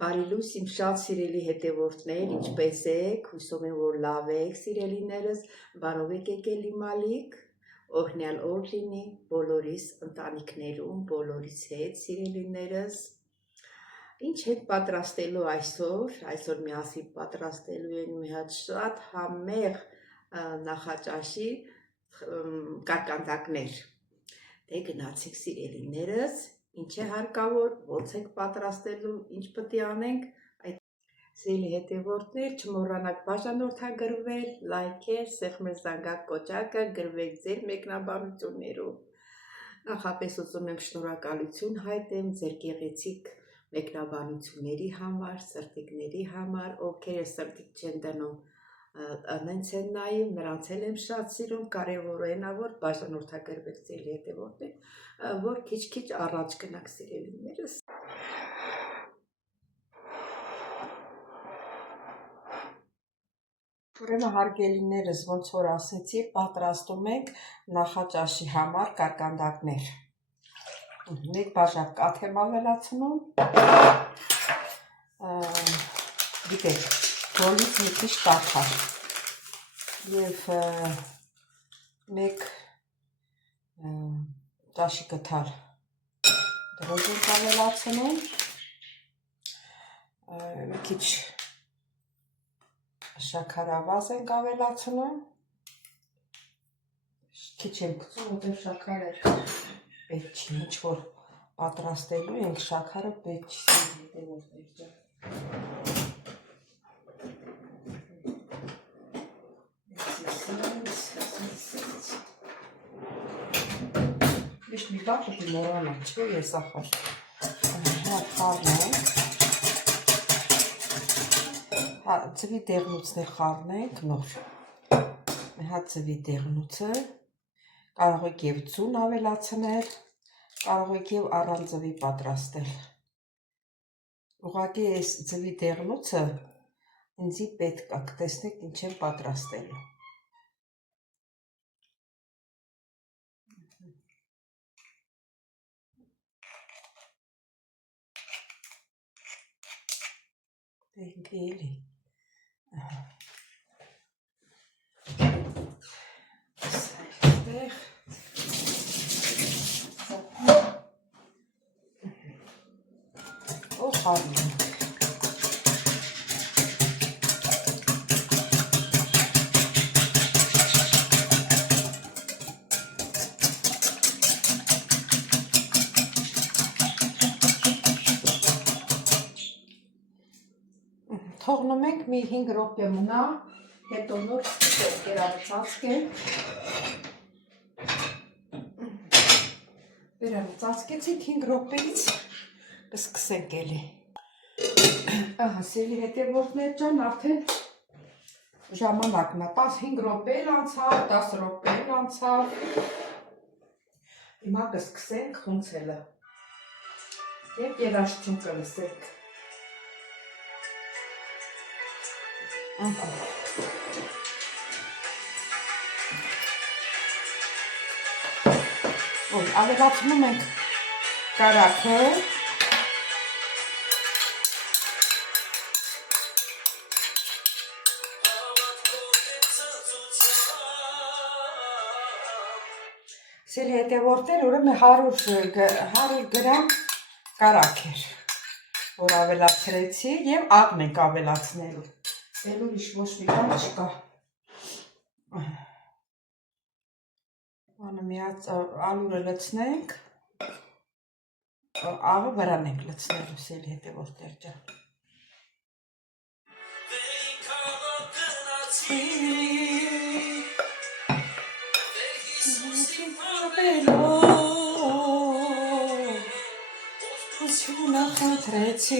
Բարի լույս իմ շատ սիրելի հետևորդներ, ինչպես եք, հուսով եմ, որ լավ եք, սիրելիներս, բարով եք եկել իմ ալիք, օրհնյալ օր լինի բոլորիս ընտանիքներում, բոլորիս հետ, սիրելիներս։ Ինչ հետ պատրաստելու այսօր միասին պատրաստելու են մի հատ շատ համեղ նախաճաշի կարկանդակներ։ Դե գնացեք սիրելիներս, ինչ է հարկավոր, ոնց եք պատրաստելու, ինչ պետք է անենք, սիրելի հետևորդներ, չմոռանաք բաժանորդագրվել, լայքեր, սեղմել զանգակ կոճակը, գրվեք ձեր մեկնաբանություններով։ Նախապես ուզում եմ շնորհակալություն հայտնեմ ձեր գեղեցիկ մեկնաբանությունների համար, սրտիկների համար, ովքեր սրտիկ չեն դնում, նենց են նայում, նրանց էլ եմ շատ սիրում, կարևորն է, որ բաժանորդագրվեք ձեր հետևորդներ, որ քիչ-քիչ առաջ գնաք սիրելիներս։ Ուրեմն հարգելիներս, ոնց որ ասեցի, պատրաստում ենք նախաճաշի համար կարկանդակներ։ Մեկ բաժակ կաթ եմ ավելացնում, գիտեք, բոլից մի քիչ տաքար և մեկ ճաշի կթալ դրոժ ենք ավելացնում, մի քիչ շաքարավազ ենք ավելացնում, քիչ եմ գցում, որտեղ շաքարը պետք չի, ինչ որ պատրաստելու ենք, շաքարը պետք չի, հետևորդներ ջան։ Միշտ մի բան պետք է մոռանալ, չէ՞ ես ախր։ Հատ խառնենք, ձվի դեղնուցներ խառնենք նոր, մի հատ ձվի դեղնուցը, կարող եք և ձուն ավելացնել, կարող եք և առանց ձվի պատրաստել։ Ուղղակի այս ձվի դեղնուցը ինձի պետք է, կտեսնեք ինչ եմ պատրաստելու։ Դենքի էլի։ Խառնենք։ Թողնում ենք մի 5 րոպե մնա, հետո նոր կերանը ծածկենք։ Վերանը ծածկեցինք 5 րոպեից կսկսենք էլի։ Ահա, սիրելի հետևորդներ ջան, արդեն ժամանակն է, 15 րոպե էլ անցավ, 10 րոպե էլ անցավ։ Հիմա կսկսենք խունցելը։ Եվ երաշտում կլսենք։ Ավելացնում ենք կարագը, սիրելի հետևորդներ, ուրեմն 100 գրամ կարագ էր, որ ավելացրեցի և աղմ ենք ավելացնելու, էլ ուրիշ ոչ մի բան չկա։ Ալուրը լցնենք, աղը վրան ենք լցնելու, սիրելի հետևորդներ ջան։ Նախընտրեցի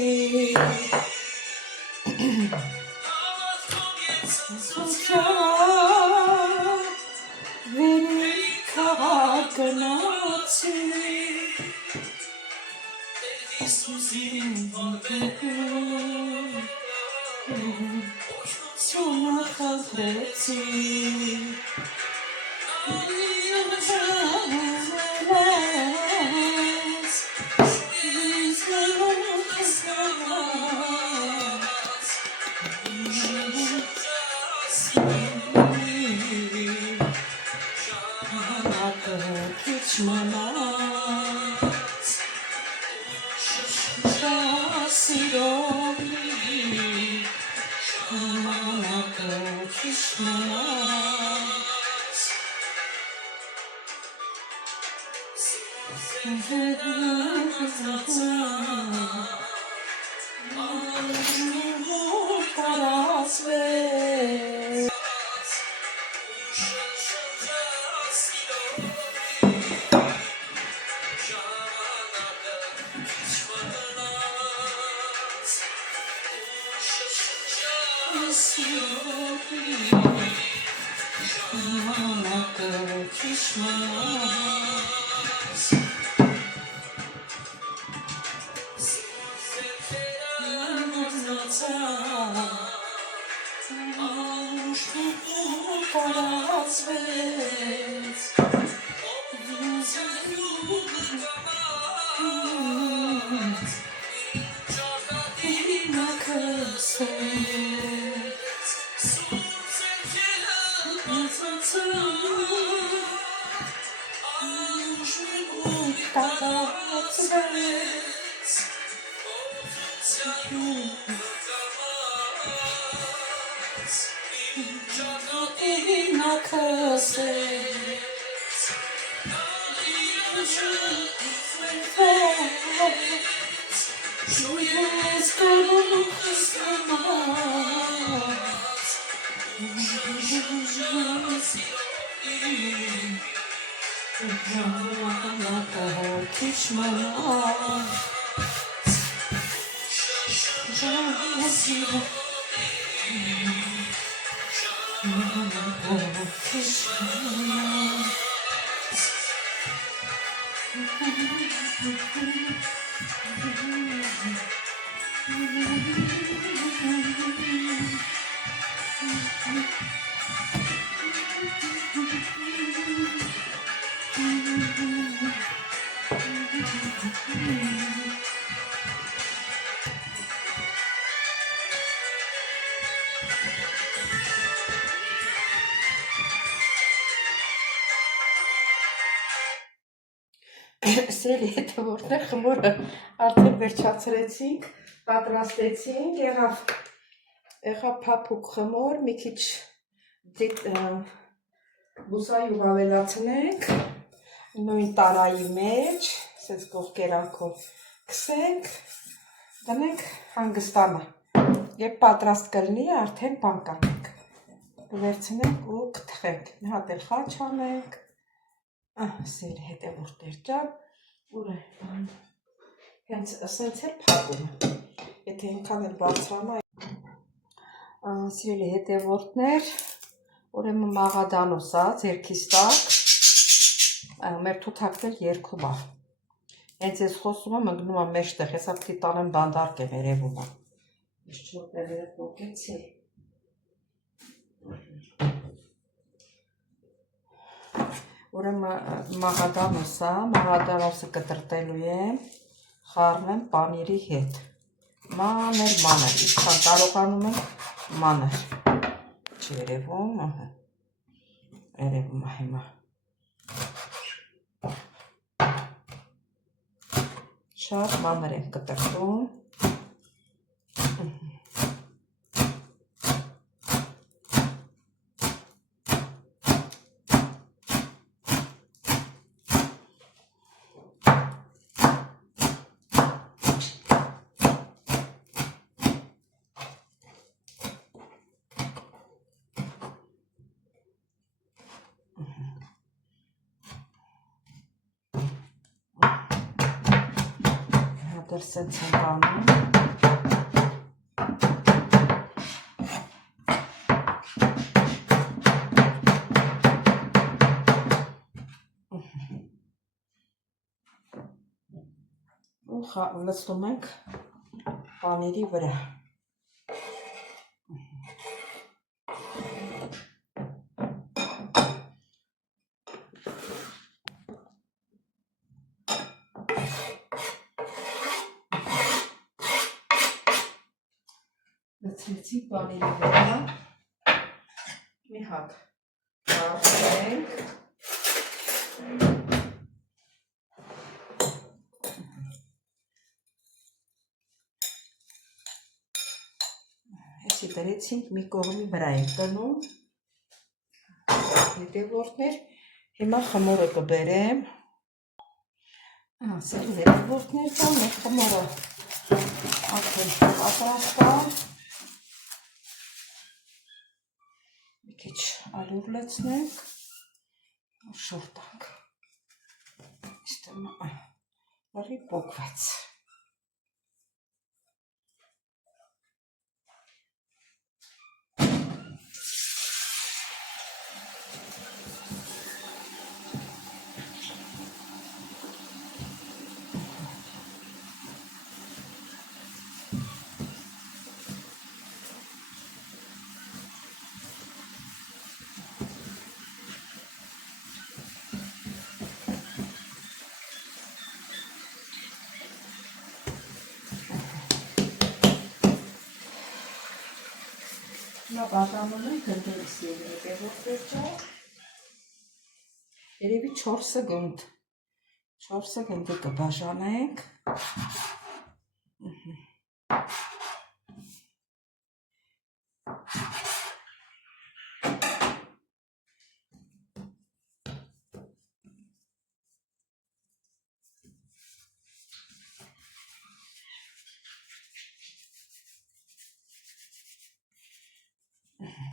Սիրելի հետևորդներ, խմորը արդեն վերջացրեցինք, պատրաստեցինք, եղավ փափուկ խմոր, մի քիչ բուսայով ավելացնենք, նույն տարայի մեջ, ասես կողքերանքով քսենք, դնենք հանգստանը, երբ պատրաստ կլինի, արդեն բան կանենք, վերցնենք ու կթխենք, մի հատ էլ խաչ անենք, սիրելի հետևորդներ ջան, ուր է, հենց ասենց էլ փակում է, եթե ինքան էլ բարձրանա, սիրելի հետևորդներ, ուրեմն մաղադանոս է, ձերքիս տակ, մեր թութակն էլ երկում է, հենց ես խոսում եմ, ընգնում եմ մեջտեղ, հեսա պիտի տանեմ բանդարկ եմ երևում է, ես չոր տեղերը պոկեցի, ուրեմն մաղադանոսը կտրտելու եմ, խառնեմ պանիրի հետ, մանր, ինչքան կարողանում եմ մանր, չերևում, երևում է հիմա, շատ մանր եմ կտրտում, դրսենց ենք անում, լցնում ենք պանիրի վրա։ Լցրեցինք պանիրի վրա, մի հատ կարդենք, այսի դրեցինք մի կողմի վրա ենք տնում, հետևորդներ, հիմա խմորը կբերեմ, սերի հետևորդներ կան, մեր խմորը արդեն պատրաստան, մի քիչ ալյուր լցնենք, շորտանք, լրի պոկվեց։ Նա բաժանում ենք գնդերից հետևորդներ ճար, երևի 4 գնդի կբաժանենք,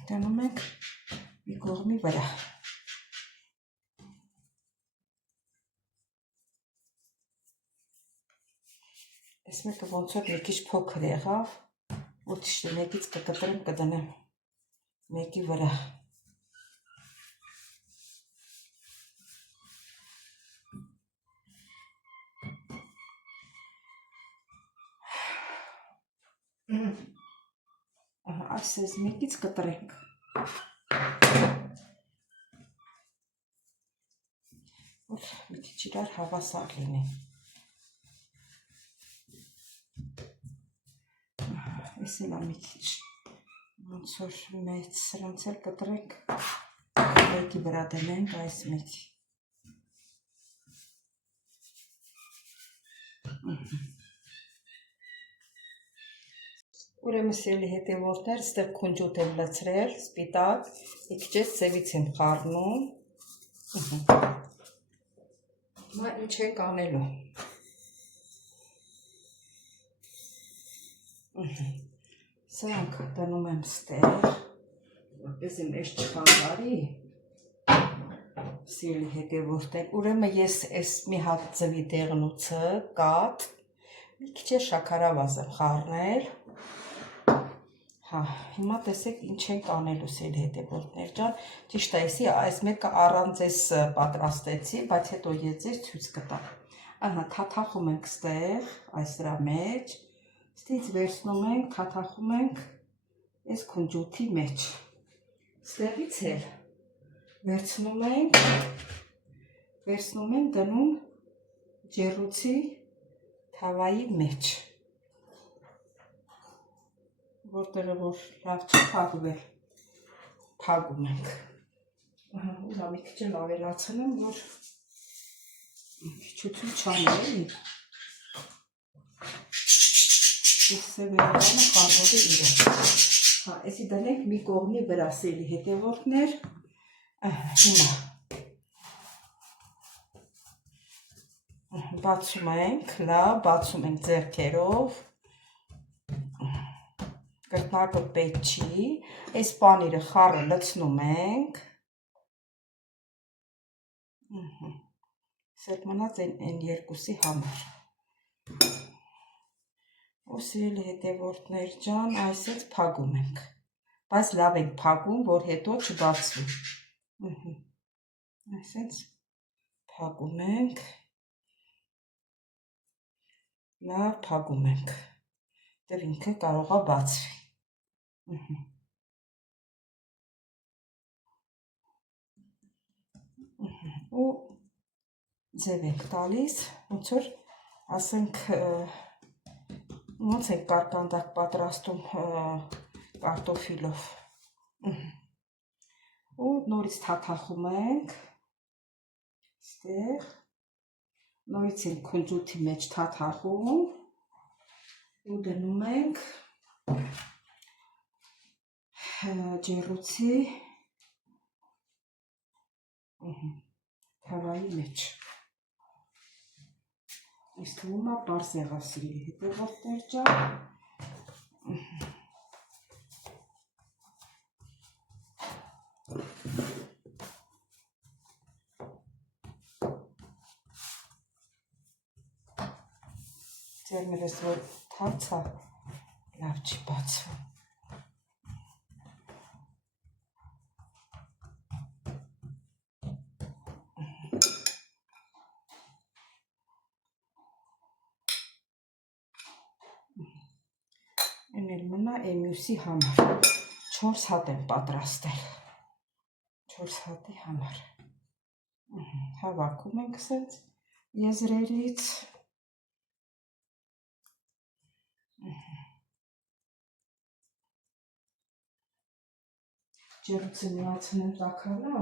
դնում ենք մի կողմի վրա։ Այս մեկը ոնց որ մի քիչ փոքր եղավ, ոչիշ մեկից կկտրեմ կդնեմ մեկի վրա։ Այս մեկից կտրենք։ Որ մի քիչ իրար հավասար լինի։ Այս էլ մի քիչ ոնց որ մեծ սրանց էլ կտրենք, մեկի վրա դնենք այս մեկի։ Ուրեմն սիրելի հետևորդներ, ստեղ քունջուտ եմ լցրել, սպիտակ, մի քիչ ծևից եմ խառնում։ Հիմա ինչ ենք անելու։ Սրանք դնում եմ ստեղ, որպեսզի մեջ չխանգարի։ Սիրելի հետևորդներ, ուրեմն ես այս մի հատ ձվի դեղնուցը, կաթ, մի քիչ շաքարավազ եմ խառնել։ Հա, հիմա տեսեք ինչ ենք անելու սիրելի հետևորդներ ջան, ճիշտ է, այս մեկը առանց ես պատրաստեցի, բայց հետո ես ձեզ ցույց կտամ։ Ահա, թաթախում ենք ստեղ, այս դրա մեջ, ստից վերցնում ենք, թաթախում ենք այս քունջութի մեջ։ Ստեղից էլ վերցնում ենք դնում ջեռուցի թավայի մեջ։ Որտեղը որ լավ չի փակվել, փակում ենք։ Ուզա մի քիչ էլ ավելացնեմ, որ քիչություն չանել, սևերանը խառնողի իրը։ Հա, այսի դնենք մի կողմի վրա սիրելի հետևորդներ, հիմա բացում ենք, լավ, բացում ենք ձեռքերով, կրտնակը պետք չի, այս պանիրը խառը լցնում ենք, սետ մնաց են երկուսի համար, ու սիրելի հետևորդներ ջան, այսպես փակում ենք, բայց լավ ենք փակում, որ հետո չբացվի, այսպես փակում ենք, Լավ փակում ենք։ Դեռ ինքը կարող է բացվի։ Ու ձև ենք տալիս, ոնց որ ասենք ոնց ենք կարկանդակ պատրաստում կարտոֆիլով։ Ու նորից թաթախում ենք, ստեղ, նորից ենք քունջութի մեջ թաթախում ու դնում ենք ջեռուցի թավայի մեջ։ Ինձ թվում է պարզ եղավ սիրելի հետևորդներ ջան։ Ձերներս որ թացա լավ չի բացվում։ Էնել մնա էմյուսի համար, 4 հատ եմ պատրաստել, 4 հատի համար, հավաքում ենք սենց եզրերից, ջեռուցը միացնեմ տաքալա,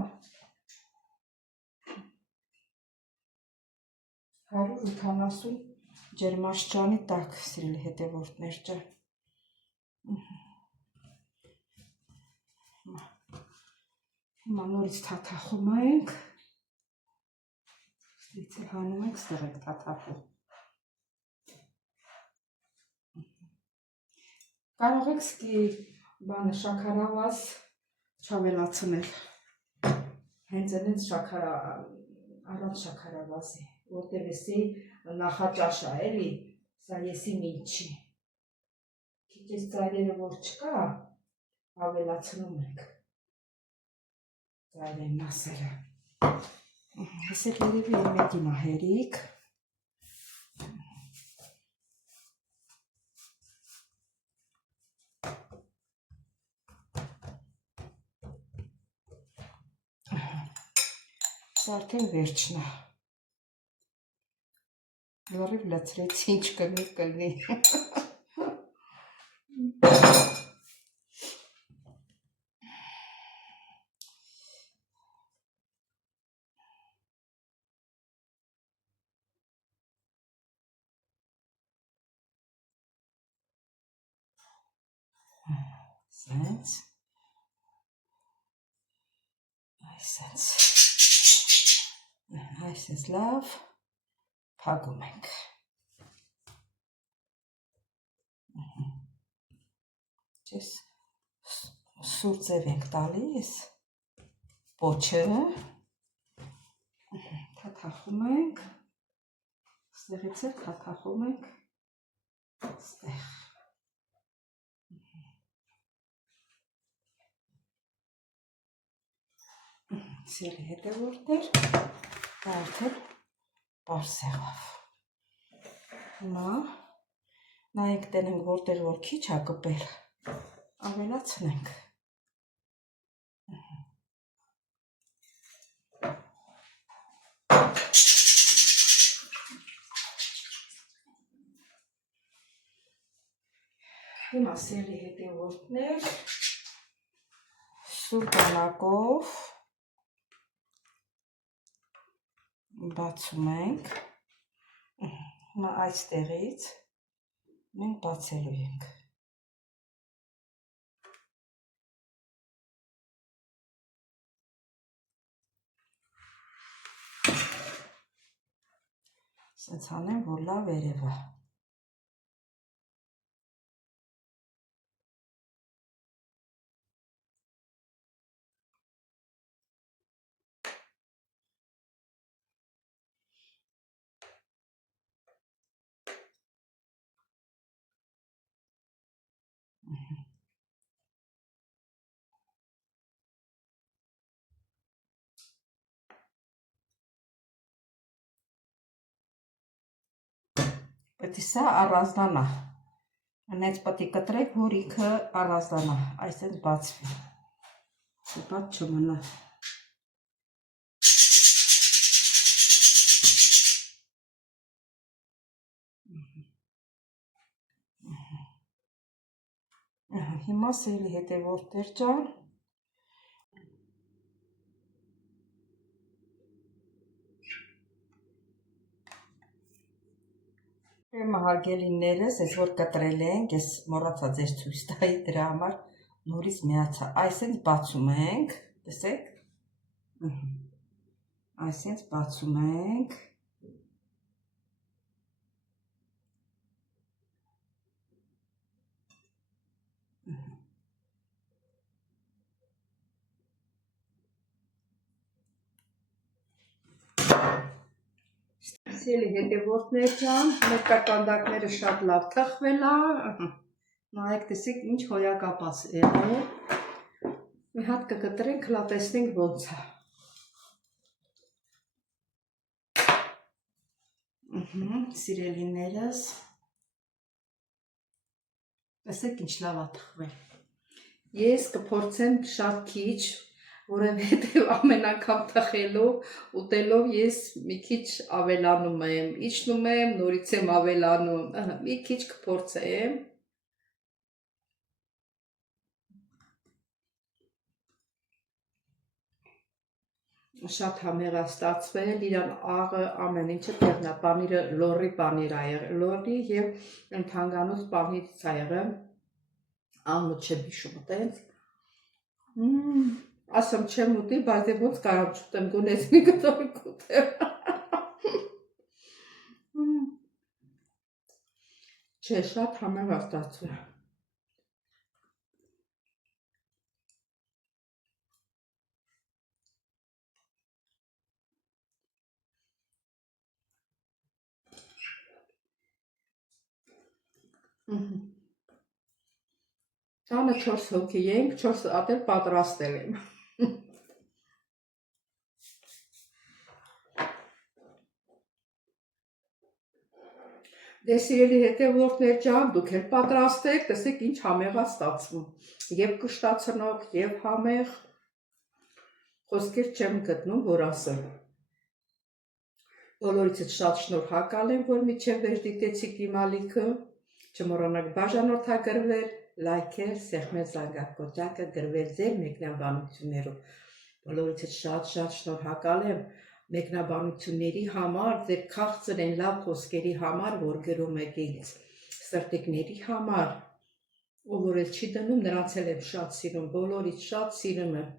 180 ջերմաստիճանի տակ, սիրելի հետևորդներ ջան։ Հիմա նորից թաթախում ենք, ստից էլ հանում ենք, ստեղ ենք թաթախում։ Կարող եք սկի բանը շաքարավազ չավելացնել, հենց այնց առանց շաքարավազի, որտեղ եսի նախաճաշ է, էլի, սա եսի մինչի, քիչ ես ծայրերը որ չկա, ավելացնում ենք, ծայրեն մասերը, ես էլ երևի մեկին է հերիք, սա արդեն վերջն է, լրիվ լցրեցի, ինչ կլինի։ Սենց, այսենց լավ փակում ենք։ Չես սուր ձև ենք տալիս, պոչը, թաթախում ենք, ստեղից էլ թաթախում ենք, ստեղ։ Սիրելի հետևորդներ, դա արդեն պարզ եղավ։ Հիմա նայենք տենենք որտեղ որ քիչ է կպել, ավելացնենք։ Հիմա սիրելի հետևորդներ, սուր բանակով բացում ենք, հիմա այստեղից մենք բացելու ենք։ Սենց անեմ, որ լավ երևա։ Պետք է սա առանձնանա։ Անից պետք է կտրեք, որ ինքը առանձնանա, այսպես բացվի։ Բաց չմնա։ Հիմա սիրելի հետևորդներ ջան, հարգելիներս, ես որ կտրել ենք, ես մոռացա ձեզ ցույց տայի, դրա համար նորից միացա։ Այսինքն բացում ենք, տեսեք։ Այսինքն բացում ենք։ Սիրելի հետևորդներ ջան, մեր կարկանդակները շատ լավ թխվել է։ Նայեք, տեսեք ինչ հոյակապած եղել։ Մի հատ կկտրենք, հլա տեսնենք ոնց է։ Սիրելիներս, տեսեք ինչ լավ է թխվել։ Ես կփորձեմ շատ քիչ, որովհետև ամեն անգամ թխելով, ուտելով ես մի քիչ ավելանում եմ, իջնում եմ, նորից եմ ավելանում, մի քիչ կփորձեմ։ Շատ համեղ է ստացվել, իրան աղը ամեն ինչը տեղն է, պանիրը լորի պանիր է եղել, լորի և ընդհանганոց պանիրից է եղել, անմուտ չեմ հիշում տենց։ Ասեմ չեմ ուտի, բայց դե ոնց կարամ չուտեմ, գոնե մի կտոր կուտեմ։ Չէ, շատ համեղ է ստացվել։ Տանը 4 հոգի ենք, 4 հատ էլ պատրաստել եմ։ Դե սիրելի հետևորդներ ջան, դուք էլ պատրաստեք, տեսեք ինչ համեղ է ստացվում։ Եվ կշտացնող, եւ համեղ։ Խոսքեր չեմ գտնում, որ ասեմ։ Բոլորիցս շատ շնորհակալ եմ, որ մինչև վերջ դիտեցիք իմ ալիքը։ Չմոռանաք բաժանորդագրվել, լայքել, սեղմել զանգակոճակը, գրվել ձեր մեկնաբանություններով։ Բոլորիցս շատ շնորհակալ եմ մեկնաբանությունների համար, ձեր քաղցր են լավ խոսքերի համար, որ գրում եք ինձ, սրտիկների համար, ով որ էլ չի դնում, նրանց էլ եմ շատ սիրում, բոլորից շատ սիրում եմ։